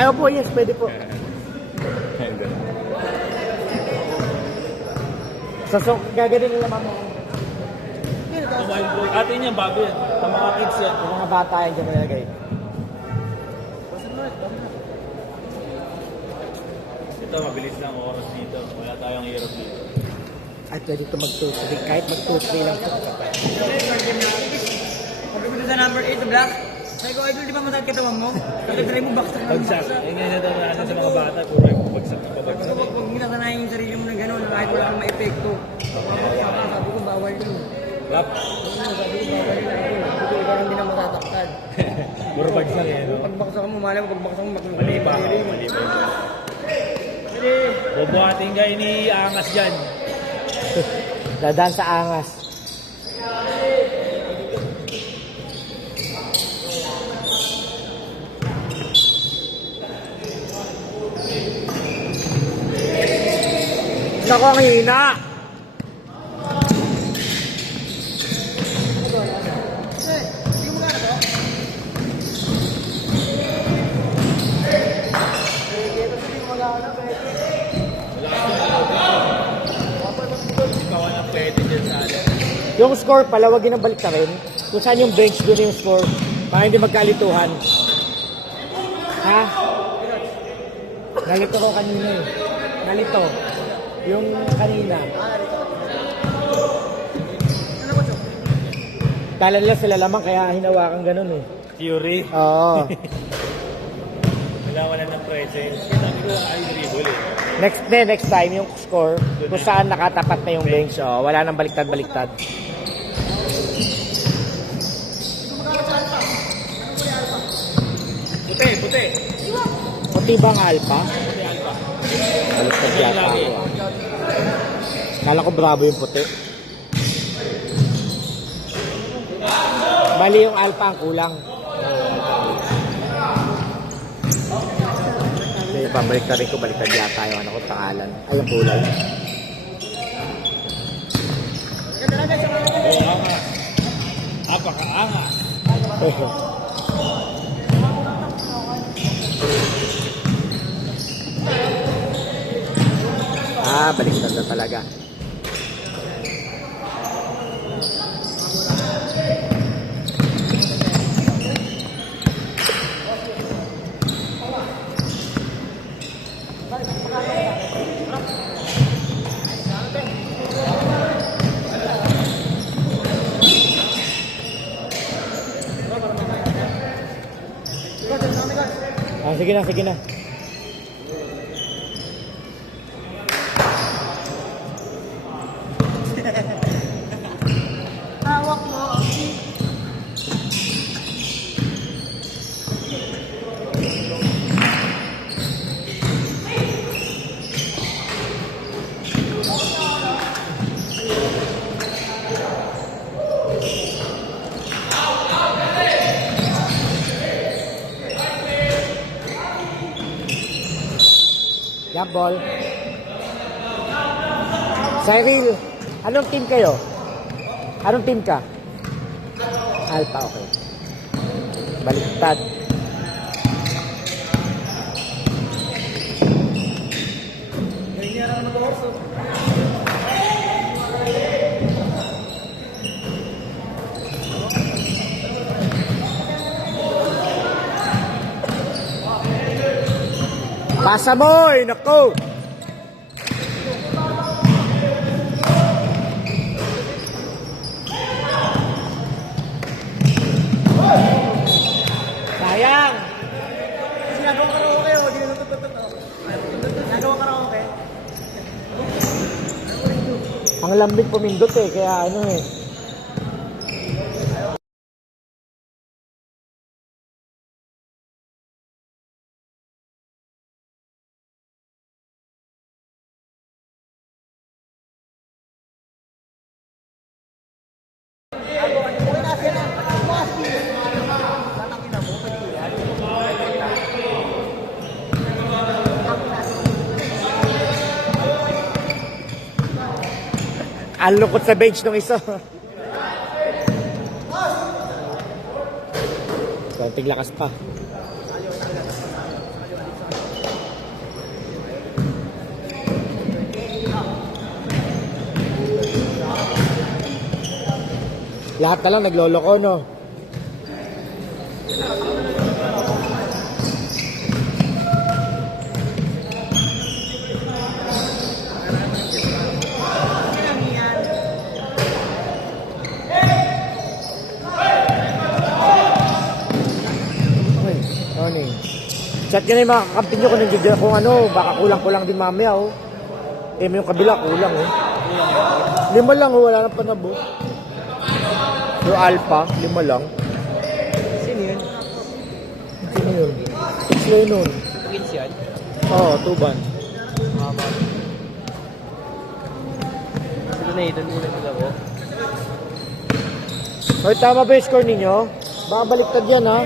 Ayaw po, yes, pwede po. Gagaling nila mama. Atin yan, bago yan. Sa mga kids yan. Yung mga bata yan dyan nalagay. Ito, mabilis lang oras dito. Wala tayong hirap dito. At pwede ito mag-2-3. Kahit mag-2-3 lang ito. Pagkapunta sa number 8, black. Sabi ko, idol, di ba masakit katawan mo? Pagkatry mo, baksak na Bagsak. Eh ngayon na daw natin sa mga bata, puro yung bagsak na pabagsak. Huwag minasanayin yung sarili mo na gano'n, kahit wala kang ma-epekto. Sabi ko, bawal yun. Rap. Sabi ko, bawal yun. Sabi ko, ikaw lang din ang masataktan. Puro bagsak eh, no? Pagbaksak mo, malay mo, pagbaksak mo, Mali pa. Mali pa. Bubuhatin ka iniangas dyan. Dadaan sa angas. Nako, ang hina. Yung score, palawagin ang balik na rin. Kung saan yung bench, doon yung score. Para hindi magkalituhan. Ha? Nalito ko kanina eh. Nalito. Yung kanina. Kala nila sila lamang kaya hinawakan ganun eh. Theory. Oo. Wala ng presence. Sabi ko, ay dribble eh. Next time yung score, kung saan nakatapat na yung bench. Oh, wala nang baliktad-baliktad. Puti. Puti bang alpha? Puti alpha. Baliktad yata ako. Kala ko bravo yung puti. Bali yung alpha ang kulang. Okay, pabaliktad rin ko. Baliktad yata yung ano ko, pangalan. Ay, yung kulay. Angas. Apaka-angas. Ah, baliktad na talaga. Ah, sige na, sige na. Hawak mo. Jump ball. Cyril, anong team kayo? Anong team ka? Alpha, okay. Baliktad. Pasa mo, nako! Sayang! Sinagawa karaoke o, di na natututot. Sinagawa karaoke. Ang lambing pumindot eh, kaya ano eh. Ang lungkot sa bench nung isa. Konting lakas pa. Lahat na lang nagloloko, no? Morning. Chat ka na yung mga kakampi nyo kung nandiyan kung ano, baka kulang-kulang din mamaya, oh. Eh, may yung kabila, kulang, oh. 5 lang, oh, wala na panabo. Yung Alpha, 5 lang. Sino yun? Sino yun? Slow nun. Wins yan? Oo, 2 ban. Ito na ito nila ko. Hoy, tama ba yung score ninyo? Baka baliktad yan, ha?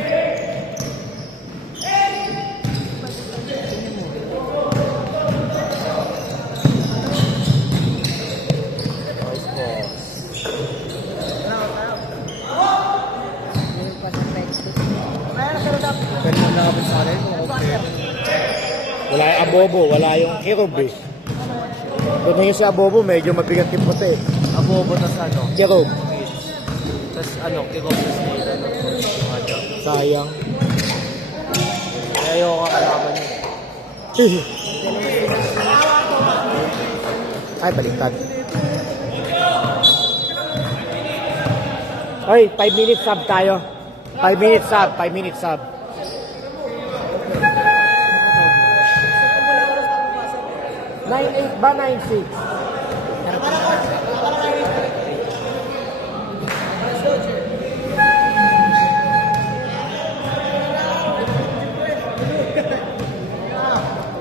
Pwede mo nakapin sa akin kung okay. Wala yung Abobo, wala yung Kirob, eh. Doon yung si Abobo, medyo mabigat yung puti. Abobo tas ano? Kirob. Tas ano? Kikopos nila. Sayang. Kaya ayoko kalaban yun. Ay, baliktad. Ay, 5 minutes sub tayo. 5 minutes sub, 5 minutes sub. Nine eight ba 9-6?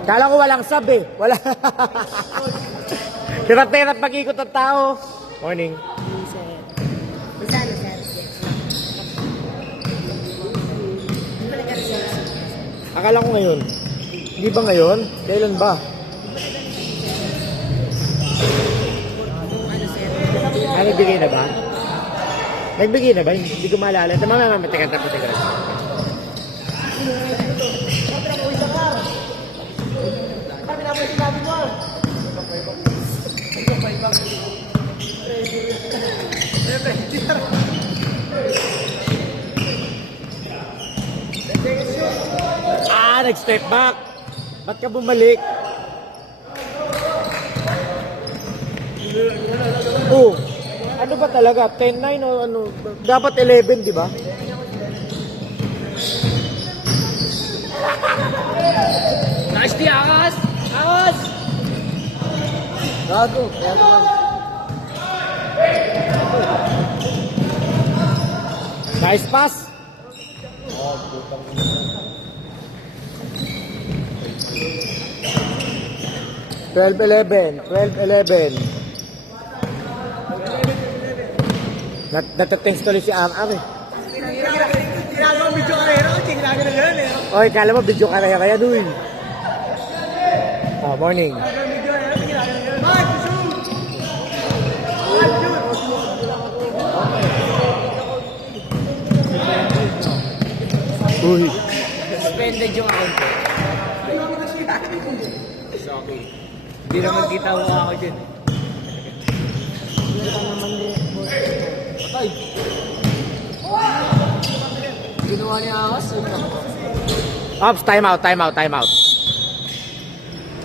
Kala ko walang sub eh. Wala. Hirap-hirap mag-ikot ang tao. Morning. Akala ko ngayon. Hindi ba ngayon? Kailan ba? Ah, nagbigay na ba? Nagbigay na ba? Hindi ko maalala. Teka. Nag-step back. Ba't ka bumalik? Oh, ano ba talaga? 10-9 o ano? Dapat 11, di ba? Nice di Angas! Angas! Gago, kaya naman. Nice pass. 12-11. 12-11. Natatengs tuloy si Ar eh. Ginagawa video karera kasi ginagawa na gano'n eh. Oy, kala mo video ka kaya doon. Oh, morning. Ginagawa video karera kasi ginagawa na gano'n. Mark, shoot! Mark, shoot! Uy. Suspended yung account ko. Hindi naman kita mo ako dyan. Patay. Ginawa niya Angas. Ops, time out.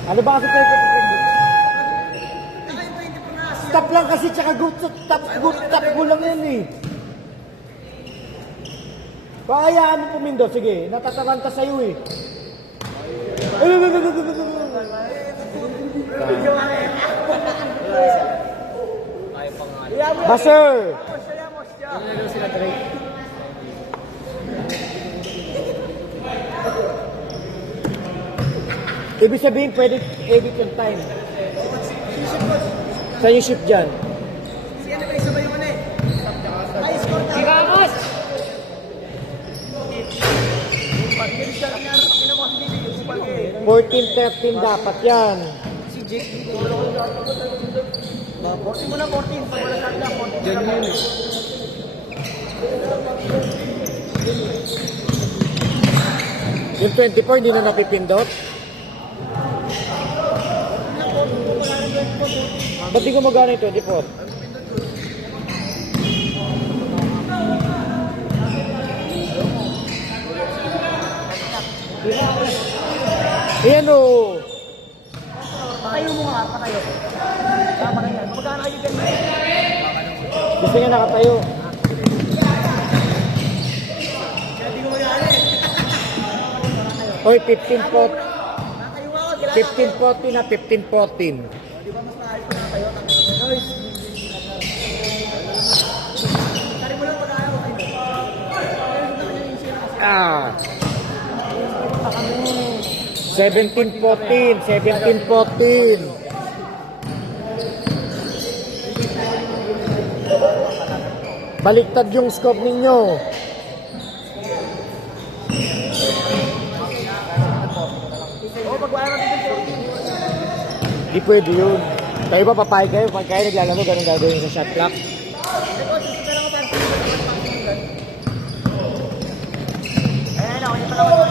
Ano ba kasi kayo? Stop lang kasi tsaka tap go lang yan eh. Pakayaan mo pumindot, sige. Natataranta sa'yo eh. Baser! Ibig sabihin, pwede edit yung time. Saan yung shift dyan? Si ano ba isa ba yung ano eh? High score na. Si Ramos! 14-13 dapat yan. Si Jake dito. 14 mo na 14. Pag wala sa akin 14. Diyan yun eh. Yung 24, hindi na napipindot. Ba't di gumagana yung 24? Ayan o. Patayo mo nga, patayo. Patayo. Magkano kayo dyan? Gusto niya nakatayo. Hindi ko magyari. Oy, 15-14 Nakayo ako. 15-14 na 15-14. Di ba mas maayos pa nakayo? Noise. Tari mo lang pag-ayaw. Ah. 17-14. 17-14. Baliktad yung scope ninyo. Oo, pag-ayaw natin dito. Di pwede yun. Kayo ba papayag kayo? Pag kayo naglalaro, ganun gagawin sa shot clock. Ayan ako, yung pala ko.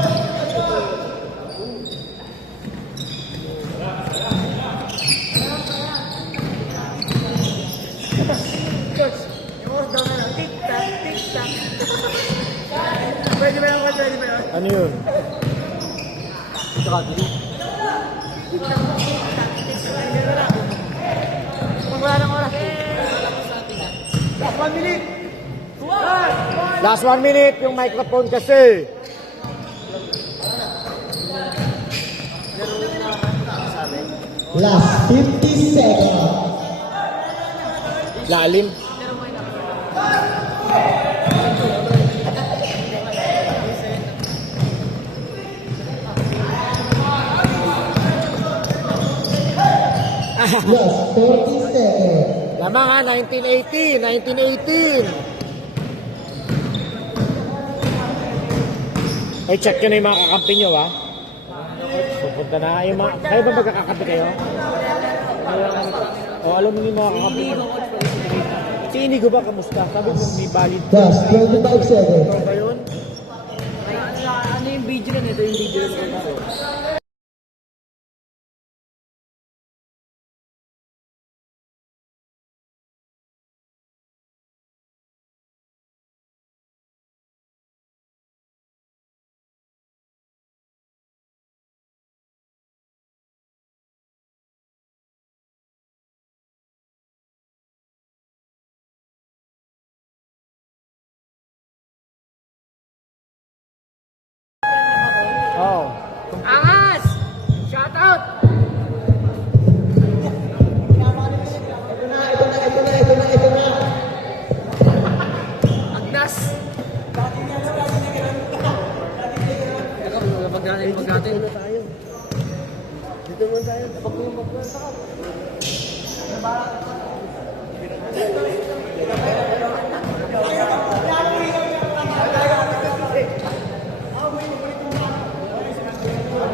Coach, yung oras daw na lang. Tik-tak, tik-tak. Pwede ba yun? Pwede ba yun? Ano yun? Ito ka, Gili. Tik-tak, tik-tak, tik-tak. Pag wala ng oras. Last 1 minute. Last 1 minute yung microphone kasi. Last 50 seconds. Lalim. Last 40 seconds. Lamang ha, 1918. 1918. Ay, check nyo na yung mga kakampi nyo, ha? Pupunta na. Yung mga, kayo ba magkakakampi kayo? O, alam mo yung mga kakampi nyo? Si Inigo ba, kamusta? Sabi mo, may valid. Last 25 seconds. Ba yun? Ano yung video na nito? Yung video na nito. Dito mo tayo. Pag mo magpunta ka.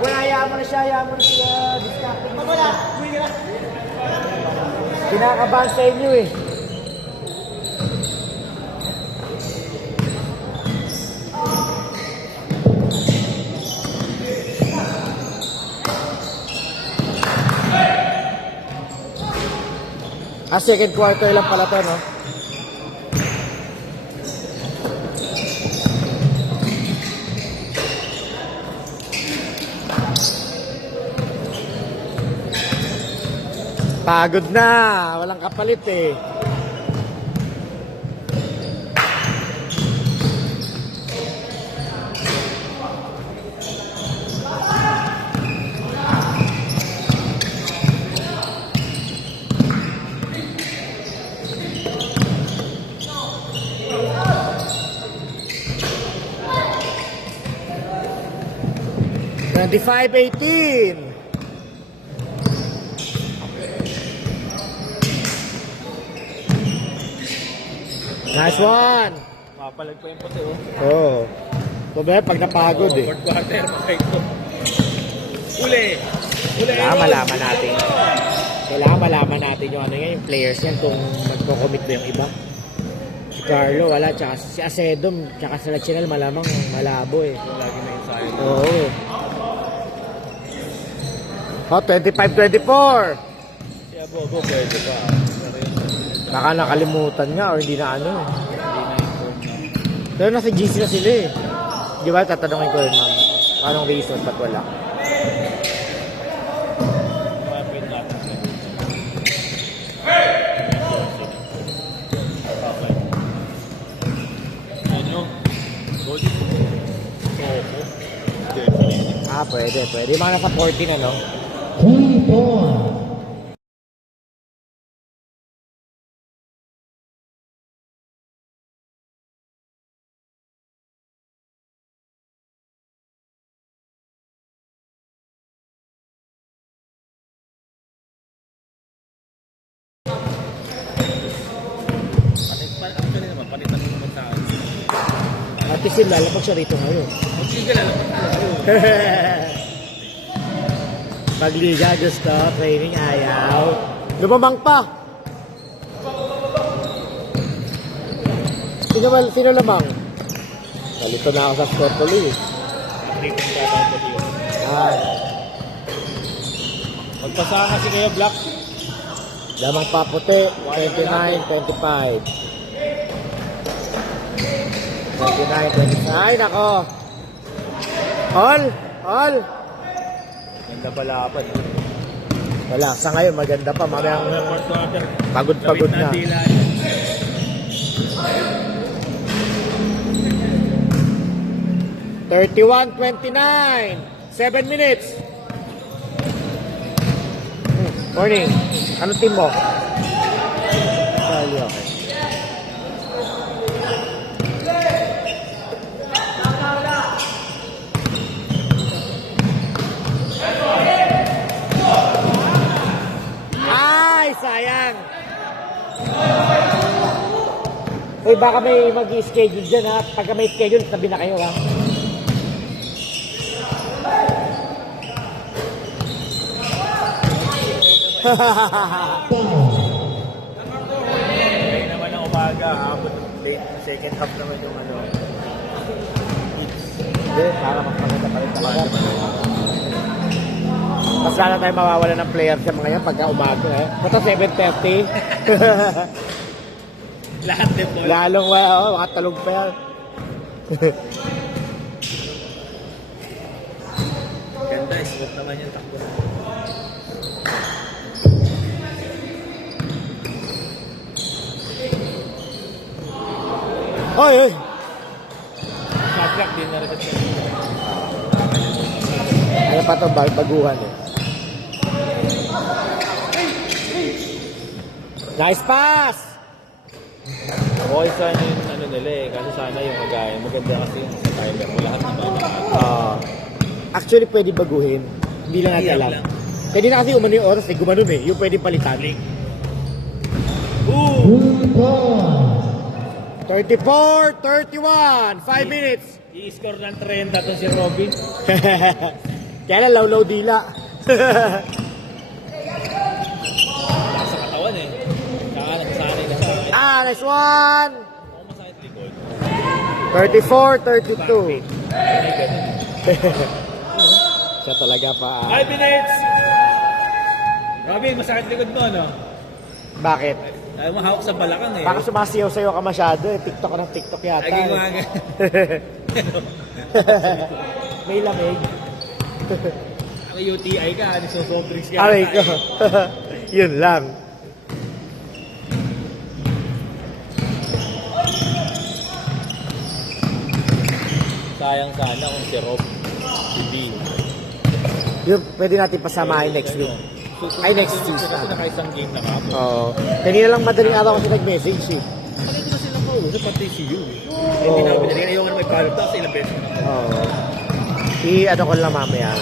Wala, hayaan mo na siya, hayaan mo na siya. Distracted mo na. Kinakabahan sa inyo eh. Second quarter lang pala to, no? Pagod na, walang kapalit eh. $25-18. Nice one. Mapalag pa yung puti, oh. Oh. Sabi, pag napagod eh. Fourth quarter, perfecto. Uli! Uli! Kailangan malaman natin. Kailangan malaman natin yung ano yan, yung players yan, kung magko-commit ba yung iba. Si Carlo, wala. Tsaka si Acedo, tsaka si Lachinel, malamang malabo eh. Lagi na yung sa'yo. Oo. Oh, 25-24. Si Abogo, pwede pa. Pero yun, Baka nakalimutan niya or hindi na ano. hindi na inform na. Pero nasa GC na sila eh. Di ba, tatanungin ko rin, ma'am. Anong reason, ba't wala? Mapin natin siya. Okay. Ano? Gold. Opo. Definitely. Pwede. Yung mga nasa 14 ano? 3-4. Actually naman, palitan mo naman sa akin. At least yung lalapag siya rito ngayon. Sige, lalapag na ako. Pagliga, gusto. Training, ayaw. Lumamang pa. Sino lamang? Kalito na ako sa score tuloy eh. Tripping ka tayo sa iyo. Magpasahan kasi kayo, Black. Lamang pa puti. 29-25. 29-25. Ay, nako. All. Ganda palapan. Wala, sa ngayon maganda pa. Mamayang Fourth quarter. pagod-pagod na. Dila. 31-29. 7 minutes. Morning. Anong team mo? Sali ako. Ay, sayang. Uy, baka may mag-i-schedule dyan ha. Pagka may schedule, sabi na kayo ha. Kaya naman ang umaga, habang late second half naman yung ano. Hindi, para mas maganda pa rin talaga. Mas lalo tayo mawawala ng player sa mga yan pagka umaga eh. Ito 7:30. Lahat din po. Lalong makatalog pa yan. Ganda, smooth naman yung takbo. Oy! Shot clock din na rin sa Ano pa ito, baguhan eh. Nice pass! Okay sana yung ano nila eh, kasi sana yung magaya. Maganda kasi yung sa Tyler mo lahat na ba? Actually, pwede baguhin. Hindi lang natin Iyak alam. lang. Pwede na kasi umano yung oras eh, gumanon eh. Yung pwede palitan. 3 points. 34, 31, 5 minutes. I-score ng 30 to si Robin. Kaya lang, law dila. Sa katawan eh. Saka nagsasanay na sa Nice one! Ako masakit likod. 34, 32. Ay, ganun. Siya talaga pa. 5 minutes! Robin, masakit likod mo, no? Bakit? Ayaw mo hawak sa balakang eh. Baka sumasayaw sa'yo ka masyado eh. TikTok ka ng TikTok yata. Lagi ko eh. nga ganun. May lamig. Ang UTI ka, nagsosoft drinks ka. Aray ko. Yun lang. Sayang sana kung si Rob, si B. Yun, pwede natin pasamahin next week. Ay, next Tuesday. Kasi nakaisang game na ka. Oo. Kanina lang madaling araw kasi nag-message eh. Bakit na silang kausap, pati si Yu. Oo. Hindi na pinaligan. Ayaw nga na may follow up kasi ilang beses na. Oo. I-ano ko lang mamaya.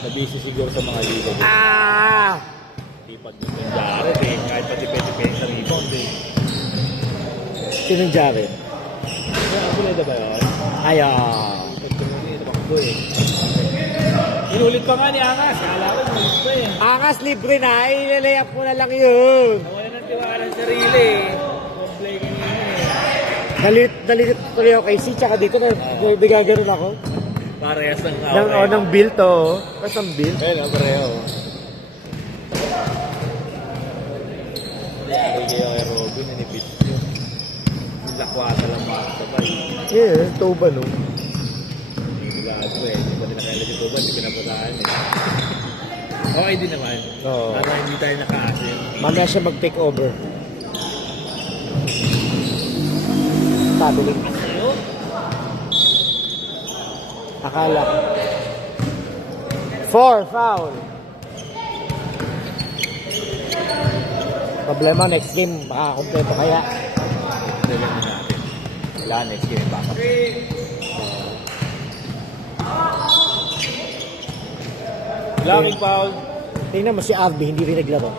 Na-busy siguro sa mga liga. Ah! Tipad nito yung Jared eh. Kahit pati pwede sa rebound eh. Sinong Jared? Kaya ang kuleda ba yun? Ayaw. Napakbo eh. Inulit pa nga ni Angas. Kala ko inulit pa eh. Angas libre na. Ilalayap mo na lang yun. Nawala ng tiwala ng sarili eh. Complain ka nyo eh. Dalit tuloy ako kay C. Tsaka dito na nagaganon ako. Parehas ng Ng bill to. Basta ng bill. Ayun, pareho. Yari kayo kay Robin, nanipit nyo. Yung lakwata lang mga sabay. Yeah, ito ba no? Hindi ba ako eh. Hindi ba nila kailan ito ba? Hindi pinapuntahan eh. Okay din naman. Oo. Para hindi tayo nakaasin. Mamaya siya mag-take over. Pabiling. Ano? Akala. 4 foul. Problema next game, baka kompleto kaya. Dali na natin. Wala, next game baka. Blocking foul. Tingnan mo si Arby, hindi rin naglaro.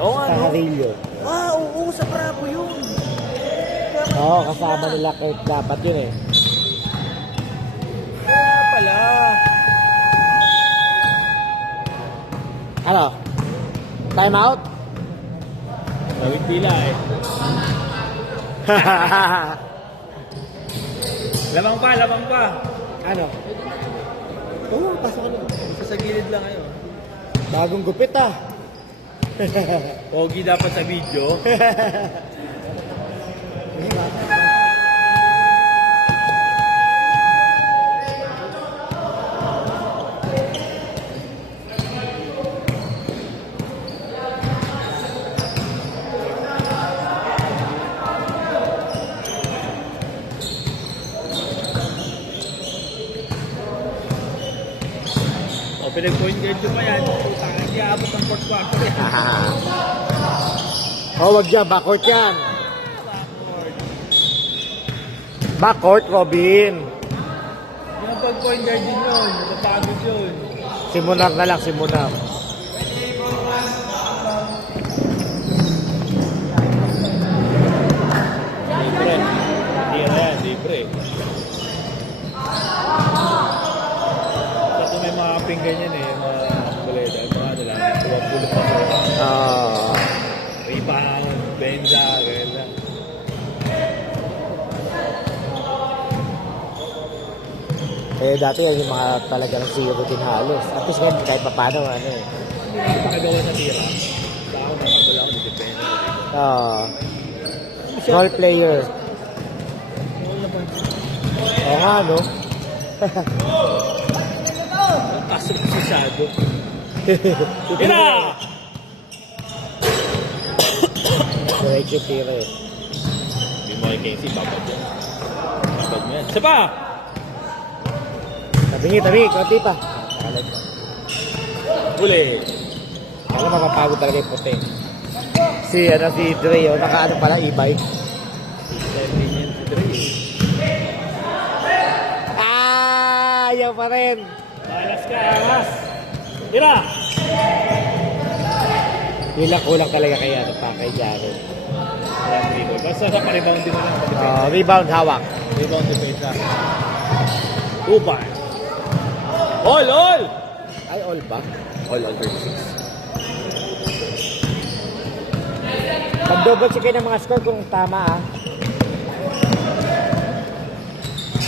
Oo nga, Sa no? Harillo. Oo, sa Bravo yun. Oo, kasama nila kahit dapat yun eh. Kaya pala. Ano? Time out? Gawin pila eh. Lamang pa. Ano? Oo, pasok ano. Sa gilid lang kayo. Bagong gupit ah. Pogi dapat sa video. O, pinag-point guard nyo pa yan. Putang, hindi aabot ng fourth quarter eh. Wag dyan, backcourt yan. Backcourt, Robin. Yung pag-point guard din yun. Natapagod yun. Simunar na lang, simunar. Libre. Hindi na yan, libre. Sa kung may mga kaping ganyan eh, mga buleda, mga ano lang, pulot pa po. Rebound, benza, ganyan lang. Eh, dati yan yung mga talagang zero din halos. At least ngayon, kahit pa paano, ano eh. Hindi ko pakagawa sa tira. Sa ako naman, wala ako depende. Role player. Oo nga, no? Pasok si Shadow. Tira! Diretso tira eh. Hindi mo kay Casey, babad yan. Babad mo yan. Isa pa! Tabi, konti pa. Huli! Alam, mapapagod talaga yung puti. Si Dre, naka-ano pala, e-bike. 17 yan si Dre eh. Ayaw pa rin. Malas ka, Angas! Tira! Yun lang kulang talaga kaya pa kay Jared. Walang rebound. Basta sa pa-rebound din mo lang. Rebound hawak. Rebound defense. Upan. All! Ay, all ba? All 36. Pag-double check kayo ng mga score kung tama ah.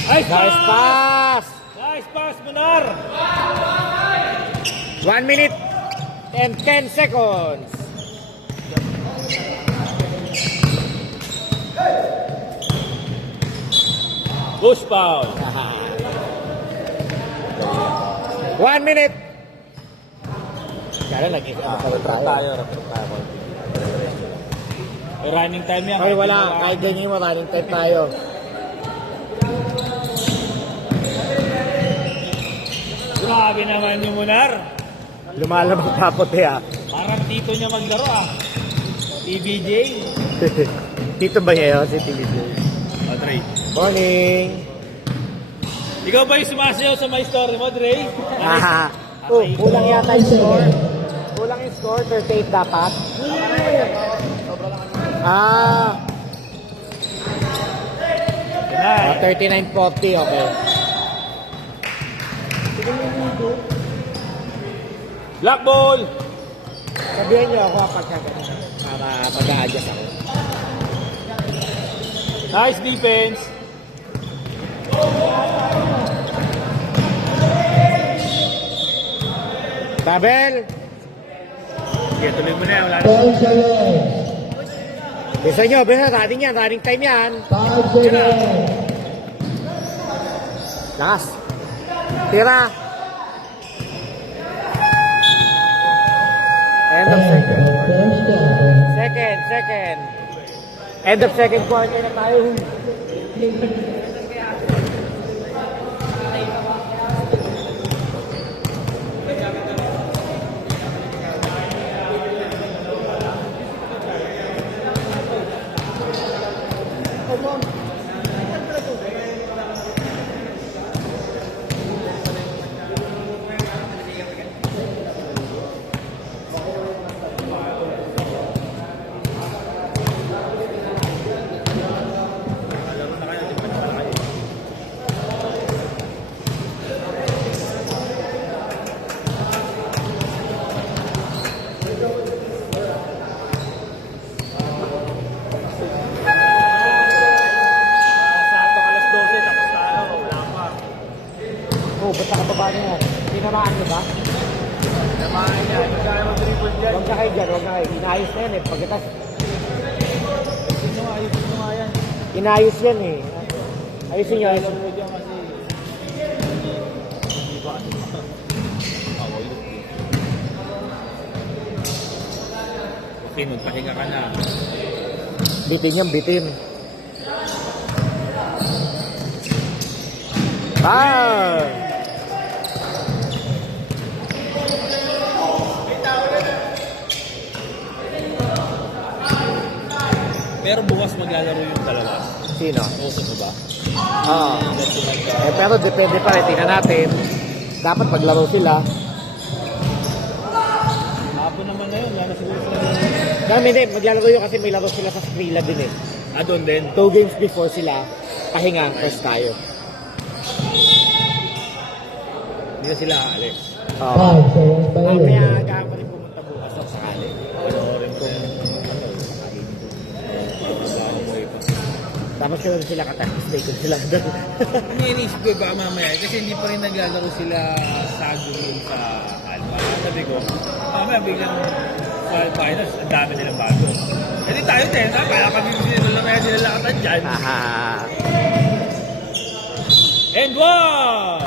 Nice Nice pass! Nice pass, Munar! 1 minute and 10 seconds. Push foul. 1 minute. Kaya nag-ano pa rin tayo. May running time yan. Ay, wala. Kahit ganyan mo, running time tayo. Grabe naman yung Munar. Lumalamang papote ah. Parang tito niya maglaro ah. TBJ. Tito ba niya yun, si TBJ? Dre. Morning! Ikaw ba yung sumasayaw sa my story mo, Dre? Ah, kulang yata yung score. Kulang yung score, 38 dapat. Ah, 39-40, okay. Black ball! Sabihan niyo ako kapag para mag-a-adjust ako. Nice defense. Tabel! Sige, tuloy mo na yan. Wala na. 12 seconds. Bisa nyo, running time yan. 5 seconds. Lakas. Tira. End of second. First down. Second. End of second quarter na tayo. Sakto alas 12, tapos tayo. Wala pa. Oh, ba't nakababa niya? Tinamaan niyo ba? Namahan niya. Hindi kaya mag-dribble dyan. Huwag na kayo dyan, huwag na kayo. Inayos na yan eh. Pagkatas, Sino nga yan? inayos yan eh. Ayusin niyo, ayusin. Alam mo dyan kasi. Hindi ba ano? Awal. Okay, magpahinga ka na. Bitin yan, bitin. Ah! Pero bukas maglalaro yung dalawa. Sino? Oso mo ba? Ah. Pero depende pa rin. Tingnan natin. Dapat maglaro sila. Hapon naman na yun. Wala na siguro sila. Dami din. Maglalaro yun kasi may laro sila sa Skrilla din eh. Doon din. 2 games before sila. Pahinga. First tayo. Hindi na sila aalis. 5 seconds pa rin. Kaya agahan ko rin pumunta bukas sa sakali. Panoorin kung ano, sakagin ko. Plano mo ito. Tapos yun sila katakistay kung sila doon. Hindi, inisip ko baka mamaya. Kasi hindi pa rin naglalaro sila sa yun sa Alpha. Sabi ko, mamaya biglang sa finals, ang dami nilang bago. Hindi tayo din, ha? Kaya kami nila lakatan dyan. And one!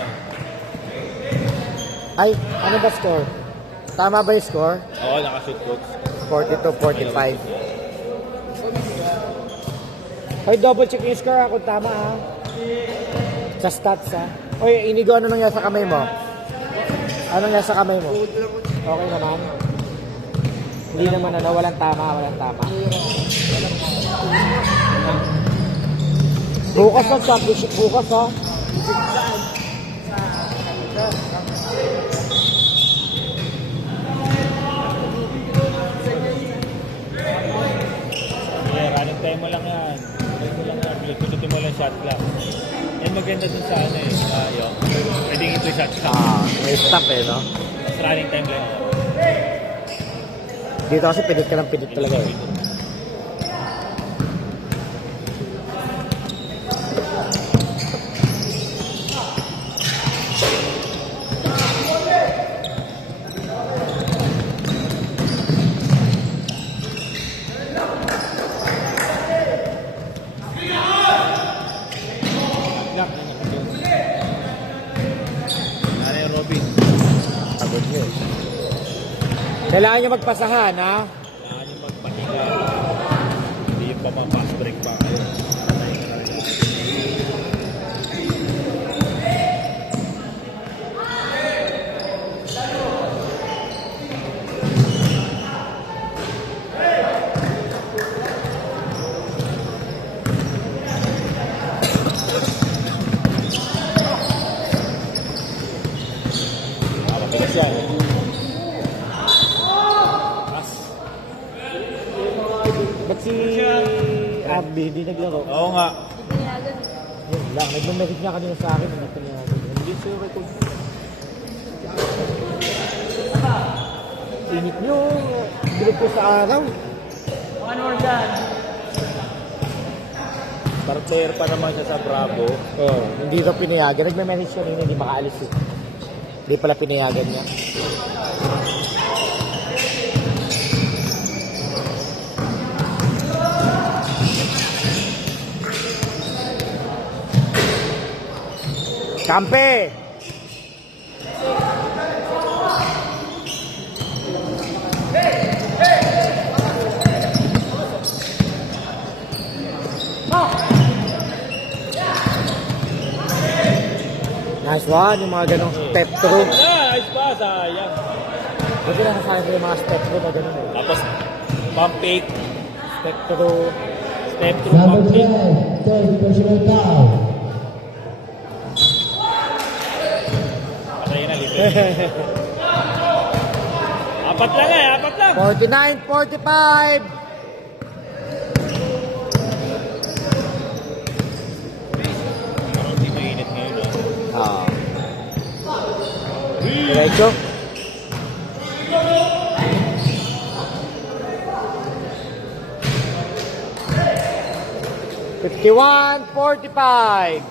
Ay, ano ba score? Tama ba yung score? Oo, nakashoot coach. 42-45. Hoy, double check yung score kung tama ha. Sa stats ha. Hoy, Inigo, ano nangyari sa kamay mo? Ano nangyari sa kamay mo? Okay naman? Hindi naman ano, walang tama. Bukas ang championship, bukas ha. shot clock. Yan maganda dun sa ano eh, yung pwedeng ito shot clock. May stop eh, no? Mas running time lang. Dito kasi pinit ka ng pinit talaga eh. Clock na nakadun. Ano yung Robin? Pagod nyo eh. Kailangan nyo magpasahan, ha? Kailangan yung magpahinga. Hindi yung pass break pa kayo. Mabilis yan. Pass. Ba't si Abby hindi naglaro? Oo nga. Yun lang, nagmamessage niya kanina sa akin. Hindi siya record. Init nyo. Bilog ko sa araw. Ano oras yan? Star player pa naman siya sa Bravo. Oh, hindi daw pinayagan. Nagme-message siya kanina, hindi makaalis eh. Hindi pala pinayagan niya. Kampe! Nice one, yung mga ganong step through. Nice pa, sayang. Buti na sasabi ko yung mga step through na ganon eh. Tapos, pump fake, Step through. step through, Number pump fake. 12, third personal foul. Patay na, libre. Apat lang eh, apat lang. 49-45! Parang hindi mainit ngayon ah. Diretso. $51-45.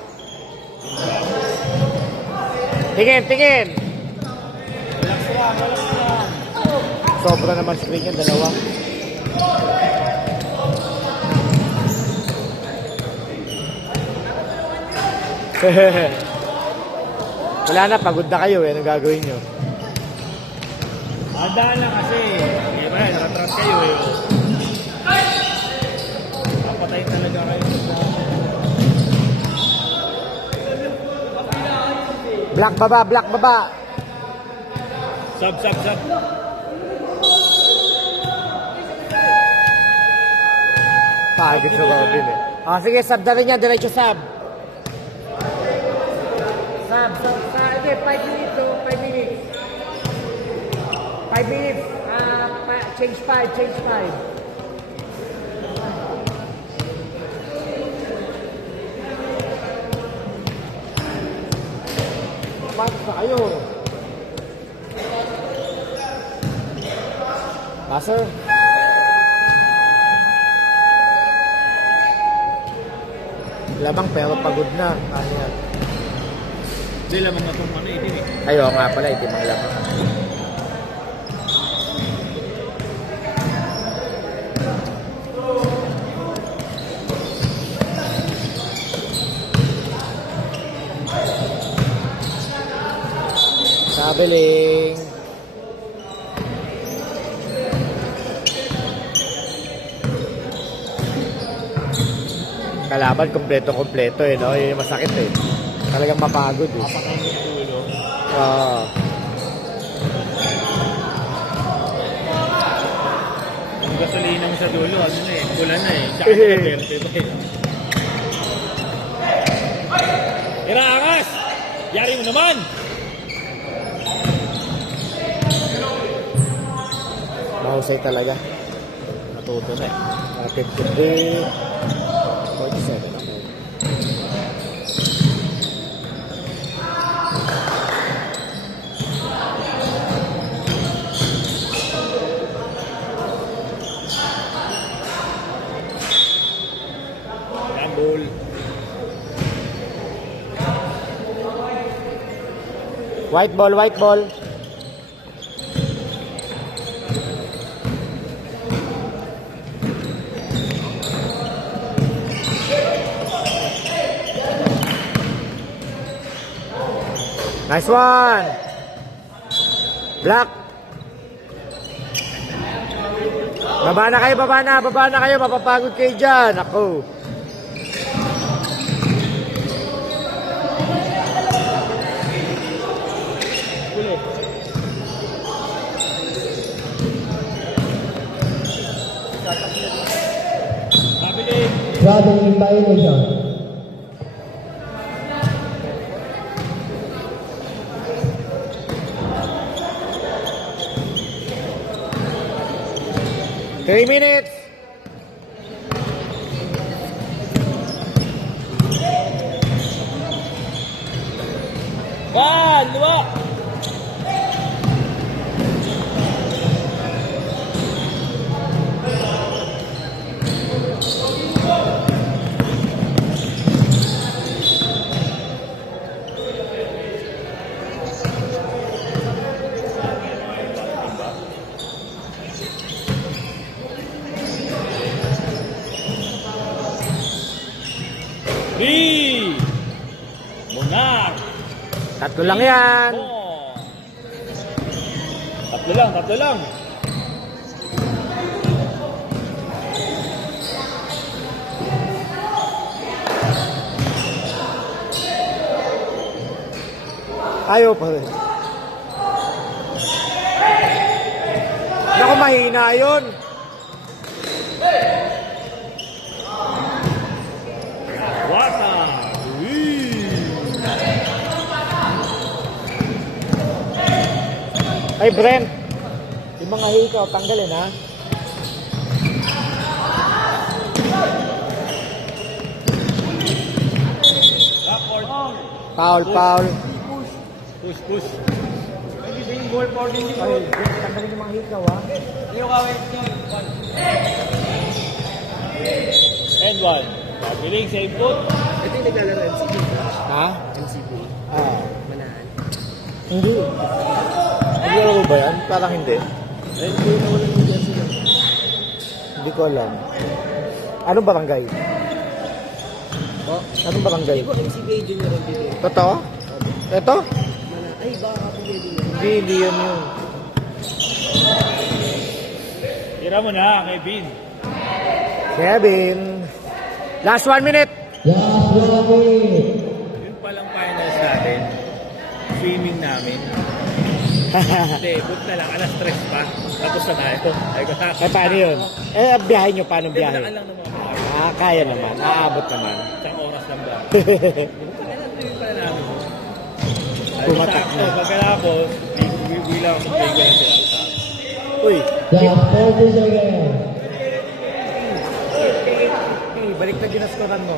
Tingin. Sobra naman screen yan, dalawa. Wala na, pagod na kayo eh. Anong gagawin nyo? Andaan lang kasi. Hindi ba yan, nakatrap kayo eh. Papatay talaga kayo. Black baba. Sub. Pagod sa Robin eh. Ah, sige, sub na rin yan. Diretso sub. Sub. Hindi, 5 minutes. 5 minutes. 5 minutes. Change 5. Pasok na kayo. Passer. Lamang pero pagod na. Ano yan? Hindi lamang na itong ano, itim eh. Ayaw nga pala, itim ang lamang. Traveling. Kalaban, kompleto eh, no? Yun yung masakit eh. Talagang mapagod eh. Papatay mo yung dulo. Yung gasolina mo sa dulo, ano na eh, pula na eh. Tsaka Duterte pa eh. Iraangas! Yari mo naman! Mahusay talaga. Natuto na eh. 53, 47. Okay. Rumble. White ball, white ball. Nice one. Black. Baba na kayo, baba na kayo. Mapapagod kayo dyan. Ako. Mabilis. Traveling violation. Three minutes. One, dua. Three. Monarch. Tatlo lang yan. Four. Tatlo lang, tatlo lang. Ayaw pa rin. Naku, mahina yun. Wata. Ay, Brent. Yung mga hikaw, tanggalin ha. Backward. Foul, foul. Push, push. Pwede ba yung ball for din dito? Ay, Brent, tanggalin yung mga hikaw ha. Yung kawin niya. And one. Mabilis, save foot. Ito yung naglalaro MCB. Ha? MCB. Ah. Manahan. Hindi. Naglaro ba yan? Parang hindi. Red Bull na walang yung jersey lang. Hindi ko alam. Anong barangay? Oh, Anong barangay? hindi ko MCB junior ang bigay. Totoo? Ito? Ay, baka kapag din. Hindi yan yun. Tira mo na, kay Bin. Kevin. Last 1 minute. Last 1 minute. Yun palang finals natin. Swimming namin. Hindi, book na lang. Alas 3 pa. Tapos na tayo. Ay, ko sa Eh, paano yun? Eh, biyahe nyo. Paano Hindi, biyahe? wala lang ng mga car. Ah, kaya naman. Aabot naman. Isang oras lang ba? Yun pala namin. Pumatak na. Pagkatapos, bilang sa play ko lang sila. Uy. Just 30 seconds. Hey, balik na ginaskoran mo.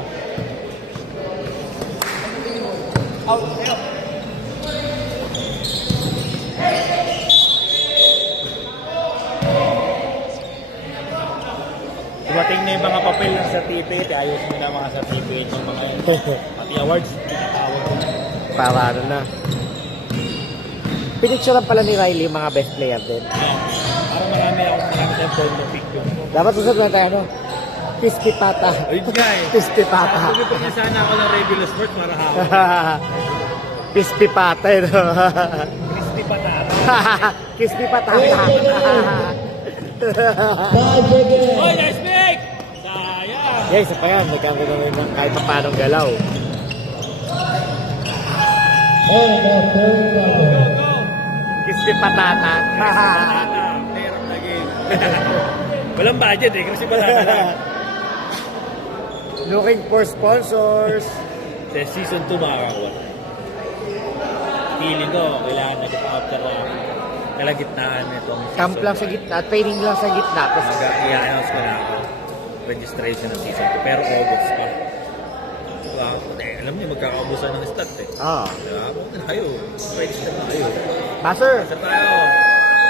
Dumating na yung mga papel ng certificate. Ayos mo na mga certificate ng mga yun. Pati awards, tinatawag ko. Para ano na. Pinicturean pala ni Riley yung mga best player din. Para marami tayong phone na pick yun. Dapat susunod na tayo, no? Piski pata. Ayun nga eh. Piski pata. Sabi ko niya sana ako ng regular sport para hawak. Piski pata, no? Crispy patata. Piski pata. 5 seconds. Oy, nice pick! Sayang! Yeah, isa pa yan. Nagkaroon na rin ng kahit pa paanong galaw. And the third quarter. Piski patata. Patata. Player of the game. Walang budget eh, kasi patata lang. Looking for sponsors. Sa season 2 makakakuha. Feeling ko, kailangan nag-after na kalagitnaan nitong season. Camp lang sa gitna. Training lang sa gitna. Tapos I-announce ko na ako. Registration ng season 2. Pero August pa. alam niyo, magkakaubusan ng stat eh. Ah. Diba? Huwag na kayo. Register na kayo. Passer. Sa tayo.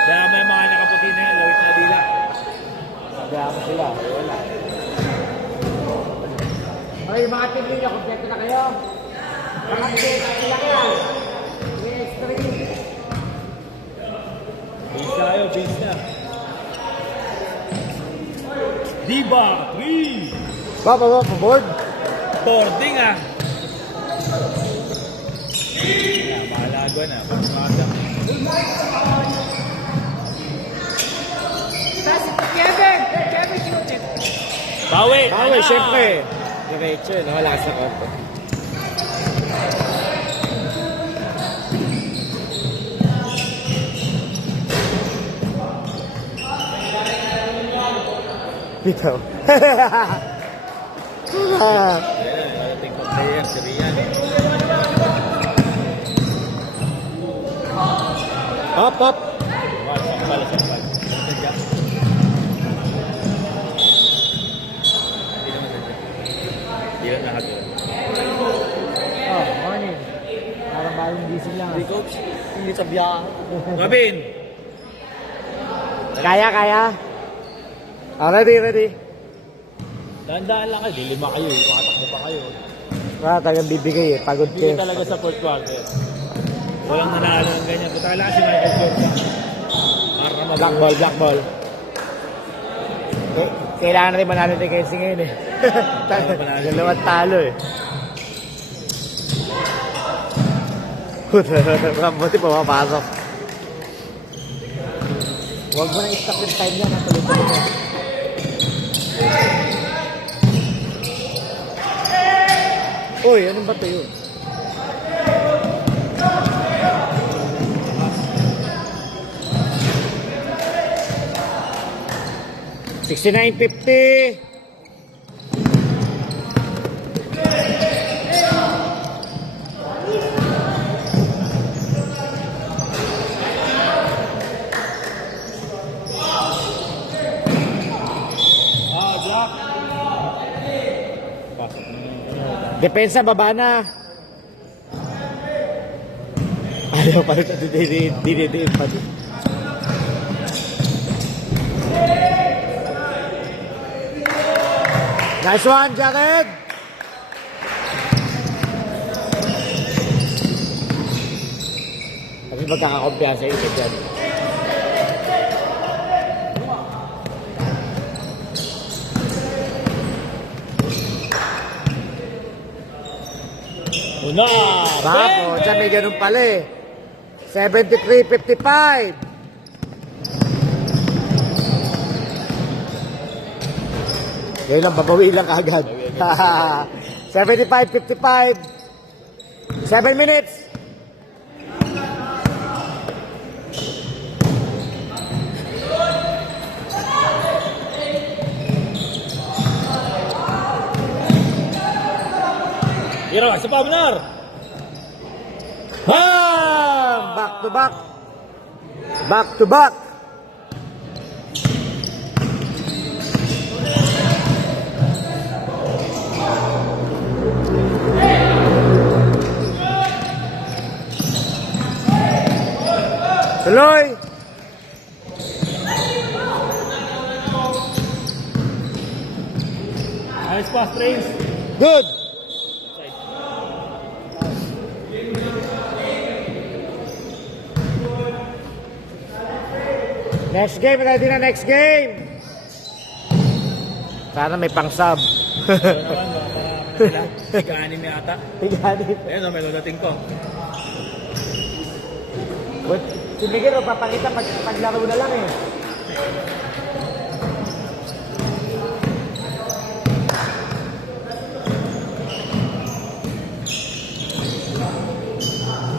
Kaya may mga nakaputi na yan, lawit na dila. Sabi ako sila. Wala. Okay, mga team ninyo, kompleto na kayo. Mga team, sila kayo. Yes, 3. Base tayo, base na. Diba? 3. Papa, board. Boarding ah. Yeah, mahalago na. Pagmada. Kevin, sinutin. Bawi! Bawi, syempre. Diretso, no? Lakas na kompo. Bitaw. Ayan, narating pa player, si Rian. Up, up. Sakbal. Sadya. Hindi naman sadya. Hindi lang lahat yun. Oh, morning. Parang bagong gising lang. Hindi, coach. Hindi sa biyahe. Robin! Kaya. Ah, ready. Dahan-dahan lang kayo. Di 5 kayo. Makatakbo pa kayo. Talagang bibigay eh. Pagod Hindi kayo. talaga sa fourth quarter. Walang nanalo ng ganyan. Kung talaga si Michael Jordan. Para Black ball. Kailangan rin manalo ni Kenzie ngayon eh. Dalawang talo eh. Buti pumapasok. Huwag mo na i-stop yung time yan. Tuloy-tuloy mo. Uy, anong ba ito yun? $69.50. Jack! Pasok na yun. Depensa, baba na. Ayaw pa rin. Dinidiin pa din. Nice one, Jared! Kasi magkakakumpiyansa yun sa dyan. Una! Bapo, dyan may ganun pala eh. 73-55. Ngayon lang, babawi lang agad. 75-55. 7 minutes. Hiro, isa pa, benar! Bam! Back to back. Back to back. Tuloy. Nice pass, Trace. Good. Next game, ready na next game. Sana may pang-sub. Ano naman, marami na sila. Ika-anim yata. Tiganit. Ayun, may dating ko. Si Miguel, papakita paglaro na lang eh.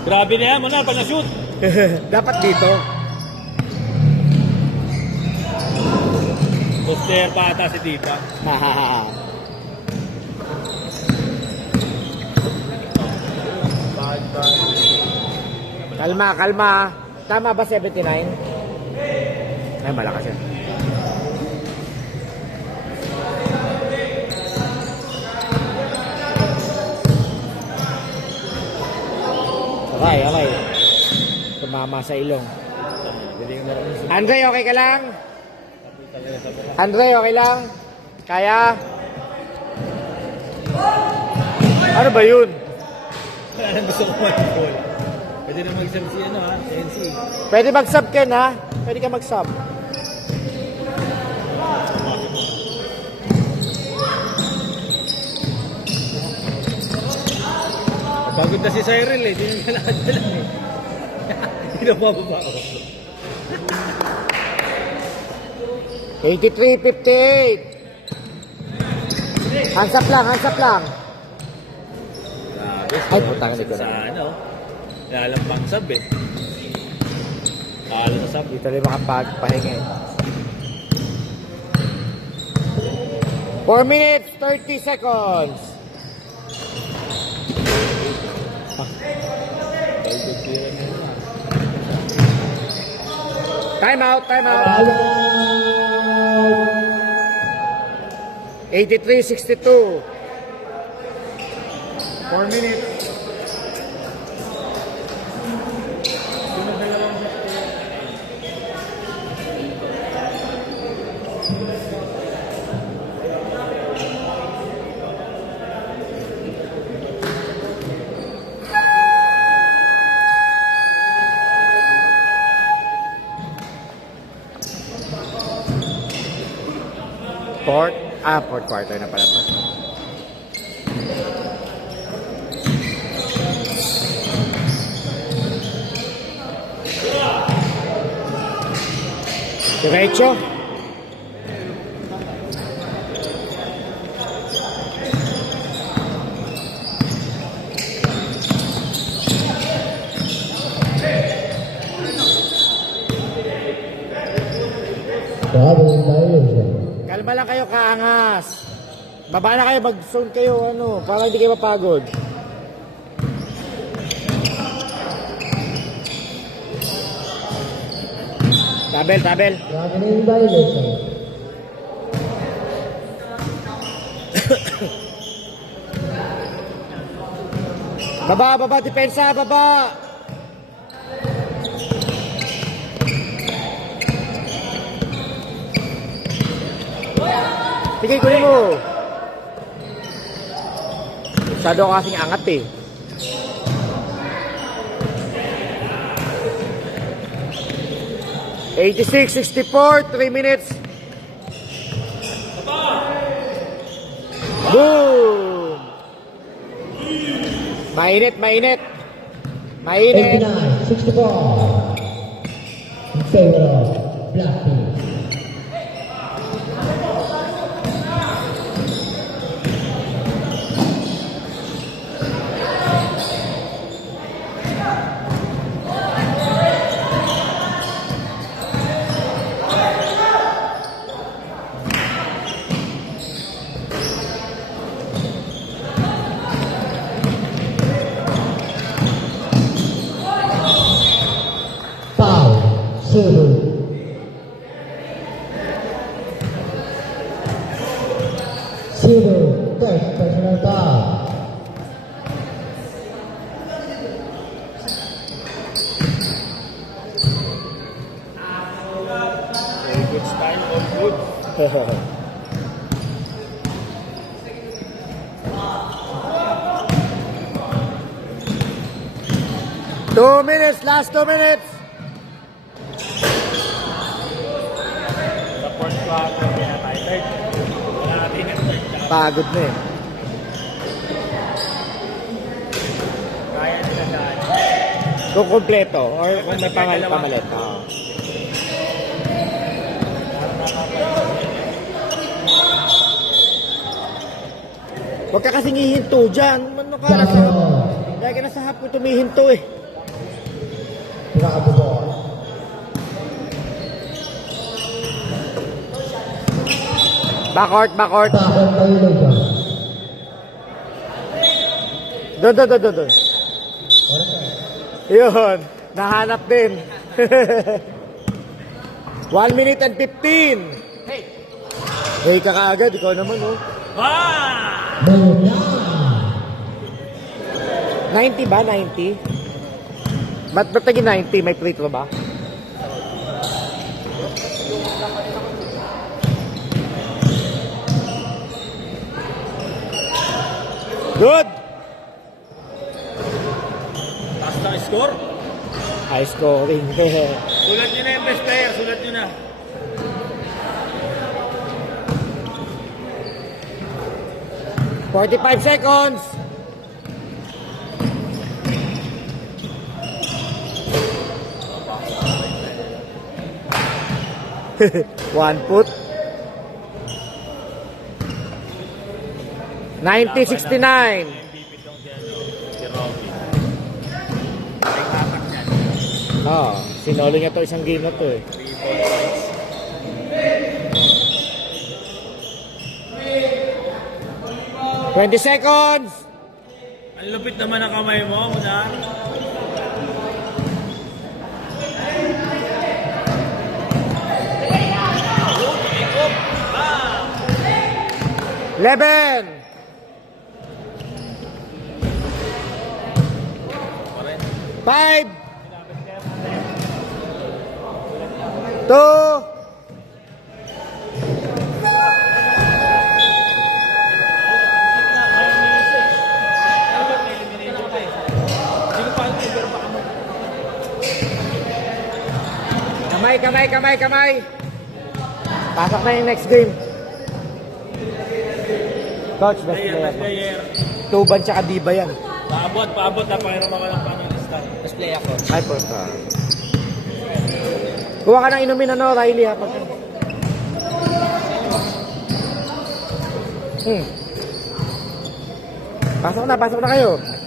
Grabe na yan, Manar, pag na-shoot. Dapat dito. Poster pa ata si Tita. Kalma. Tama ba 79? Ay, malakas yan. Okay, okay. Tumama sa ilong. Galing na rin. Andre, okay ka lang? Andre, okay lang? Kaya? Ano ba yun? Parang gusto ko mag-ball. Pwede na mag-sub si ano ha, NC. Pwede mag-sub Ken ha? Pwede ka mag-sub. Pagod na si Cyril eh, di na nalakad-dalan eh. Hindi na bababa ako. 83-58. Hands up lang, hands up lang. Grabe. Ay, putang ina ko Sa na. ano, lalampang sub eh. Akala sa sub. Dito rin makapagpahinga eh. 4 minutes, 30 seconds. Time out, time out. Time out. 83-62. 4 minutes. Fourth quarter na pala to. Diretso. Double violation. Kalma lang kayo, kaangas. Baba na kayo, mag-zone kayo, ano, para hindi kayo mapagod. Tabel, tabel. Traveling violation. Baba, baba, depensa, baba. Sige, kunin mo. Masyado kasing angat eh. $86-64, 3 minutes. Boom! Mainit, mainit. Mainit. 89-64. In favor of Black Team. Foul. Silver. Silver. Third personal foul. Very good style, all good. 2 minutes, last 2 minutes. Sa fourth quarter, kaya na tayo third. Wala natin yung third. Pagod na eh. Kaya nila daan. Kung kompleto or kung may pamalit. Oo. Huwag ka kasing hihinto dyan. Ano ka na sa Foul. Kaya ka na sa hapon tumihinto eh. Pinaka-ball. Backcourt, backcourt. Backward violation. Doon. Yun. Nahanap din. 1 minute and 15. Hey, ka kaagad. Ikaw naman, oh. Ah! Move na. 90 ba? 90? Ba't naging 90? May free throw ba? Good! Taas na score. High scoring. Sulat nyo na yung best player. Sulat nyo na. $45 seconds. One foot. 90-69. MVP tong si Robby. Ay, hatak yan. Oh, sinolo niya to isang game na to eh. 3 points. 20 seconds. Ang lupit naman ang kamay mo, muna. Eleven. 5. 2. Kamay. Pasok na yung next game. Coach, best player. Player. Tuban tsaka Diba yan. Paabot na pangiram ako ng pangalista. Best play ako. Ay, po. Kuha ka ng inumin, Riley, ha? Pasok na kayo.